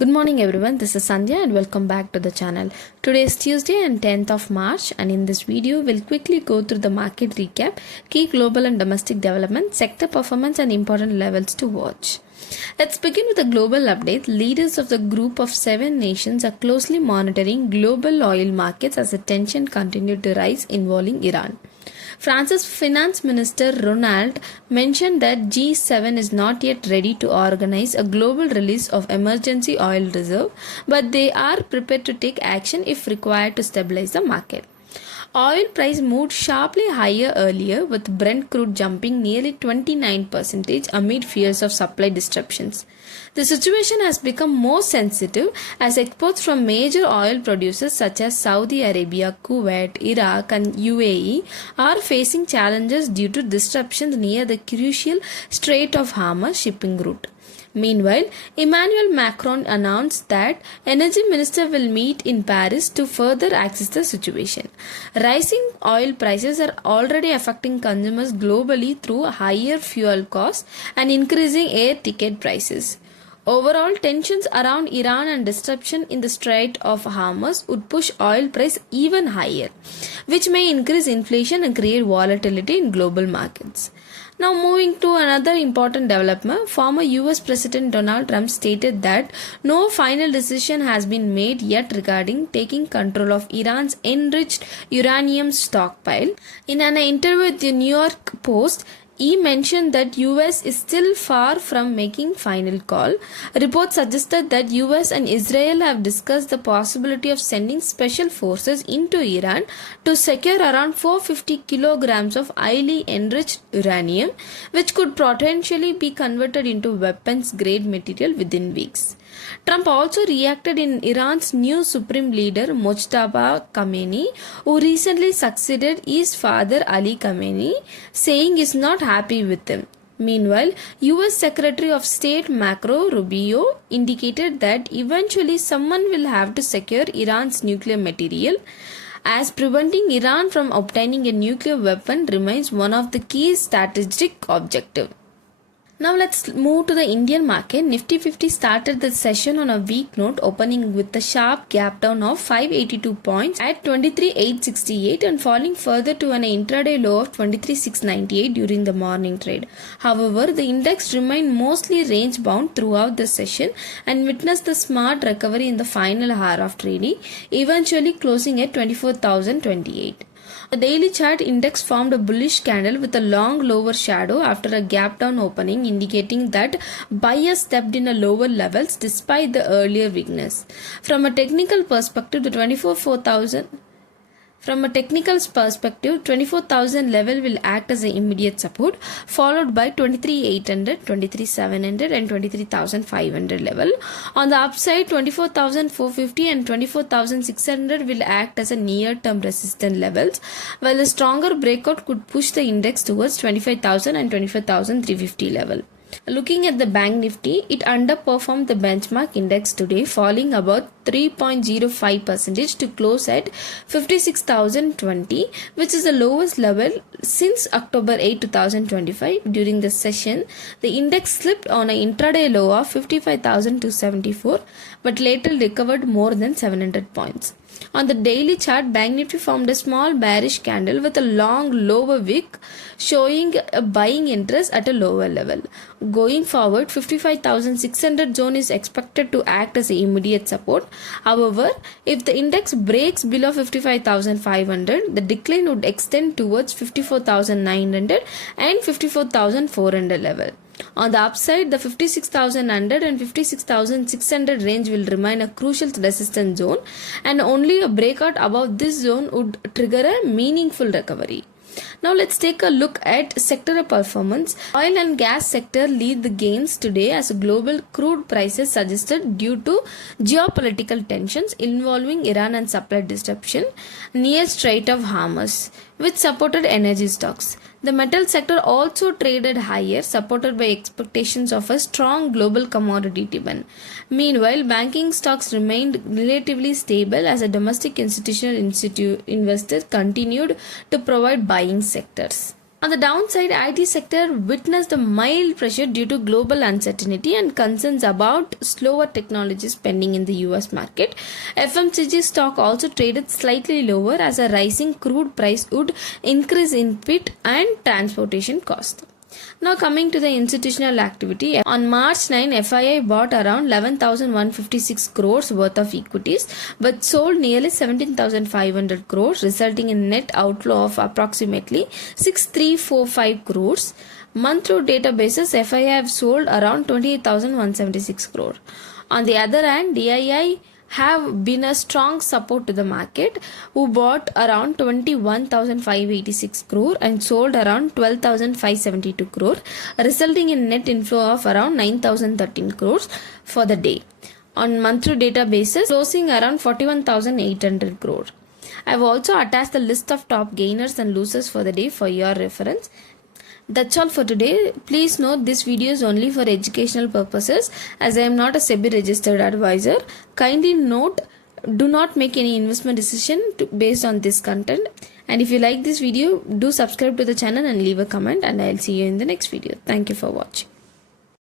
Good morning everyone, this is Sandhya and welcome back to the channel. Today is Tuesday and 10th of March and in this video we'll quickly go through the market recap, key global and domestic developments, sector performance and important levels to watch. Let's begin with a global update. Leaders of the group of 7 nations are closely monitoring global oil markets as the tension continued to rise involving Iran. France's finance minister Ronald mentioned that G7 is not yet ready to organize a global release of emergency oil reserve, but they are prepared to take action if required to stabilize the market. Oil price moved sharply higher earlier, with Brent crude jumping nearly 29% amid fears of supply disruptions. The situation has become more sensitive as exports from major oil producers such as Saudi Arabia, Kuwait, Iraq and UAE are facing challenges due to disruptions near the crucial Strait of Hormuz shipping route. Meanwhile, Emmanuel Macron announced that energy minister will meet in Paris to further assess the situation. Rising oil prices are already affecting consumers globally through higher fuel costs and increasing air ticket prices. Overall, tensions around Iran and disruption in the Strait of Hormuz would push oil price even higher, which may increase inflation and create volatility in global markets. Now moving to another important development, former US President Donald Trump stated that no final decision has been made yet regarding taking control of Iran's enriched uranium stockpile. In an interview with the New York Post, he mentioned that US is still far from making final call. Reports suggested that US and Israel have discussed the possibility of sending special forces into Iran to secure around 450 kilograms of highly enriched uranium, which could potentially be converted into weapons grade material within weeks. Trump also reacted in Iran's new supreme leader Mojtaba Khamenei, who recently succeeded his father Ali Khamenei, saying he is not happy with him. Meanwhile, US Secretary of State Marco Rubio indicated that eventually someone will have to secure Iran's nuclear material, as preventing Iran from obtaining a nuclear weapon remains one of the key strategic objectives. Now let's move to the Indian market. Nifty 50 started the session on a weak note, opening with a sharp gap down of 582 points at 23,868 and falling further to an intraday low of 23,698 during the morning trade. However, the index remained mostly range bound throughout the session and witnessed a smart recovery in the final hour of trading, eventually closing at 24,028. The daily chart index formed a bullish candle with a long lower shadow after a gap down opening, indicating that buyers stepped in at lower levels despite the earlier weakness. From a technical perspective, the 24,000 level will act as an immediate support, followed by 23,800, 23,700 and 23,500 level. On the upside, 24,450 and 24,600 will act as a near-term resistance levels, while a stronger breakout could push the index towards 25,000 and 25,350 level. Looking at the Bank Nifty, it underperformed the benchmark index today, falling about 3.05% to close at 56,020, which is the lowest level since October 8, 2025. During the session, the index slipped on an intraday low of 55,274, but later recovered more than 700 points. On the daily chart, Bank Nifty formed a small bearish candle with a long lower wick, showing a buying interest at a lower level. Going forward, 55,600 zone is expected to act as an immediate support. However, if the index breaks below 55,500, the decline would extend towards 54,900 and 54,400 level. On the upside, the 56,100 and 56,600 range will remain a crucial resistance zone, and only a breakout above this zone would trigger a meaningful recovery. Now let's take a look at sectoral performance. Oil and gas sector lead the gains today as global crude prices suggested due to geopolitical tensions involving Iran and supply disruption near Strait of Hormuz, which supported energy stocks. The metal sector also traded higher, supported by expectations of a strong global commodity demand. Meanwhile, banking stocks remained relatively stable as a domestic institutional investors continued to provide buying sectors. On the downside, IT sector witnessed a mild pressure due to global uncertainty and concerns about slower technology spending in the US market. FMCG stock also traded slightly lower as a rising crude price would increase input and transportation cost. Now coming to the institutional activity, on March 9, FII bought around 11,156 crores worth of equities but sold nearly 17,500 crores, resulting in net outflow of approximately 6,345 crores. Month-through data basis, FII have sold around 28,176 crore. On the other hand, DII have been a strong support to the market, who bought around 21,586 crore and sold around 12,572 crore, resulting in net inflow of around 9,013 crores for the day. On monthly data basis, closing around 41,800 crore. I have also attached the list of top gainers and losers for the day for your reference. That's all for today. Please note this video is only for educational purposes as I am not a SEBI registered advisor. Kindly note, do not make any investment decision based on this content. And if you like this video, do subscribe to the channel and leave a comment, and I'll see you in the next video. Thank you for watching.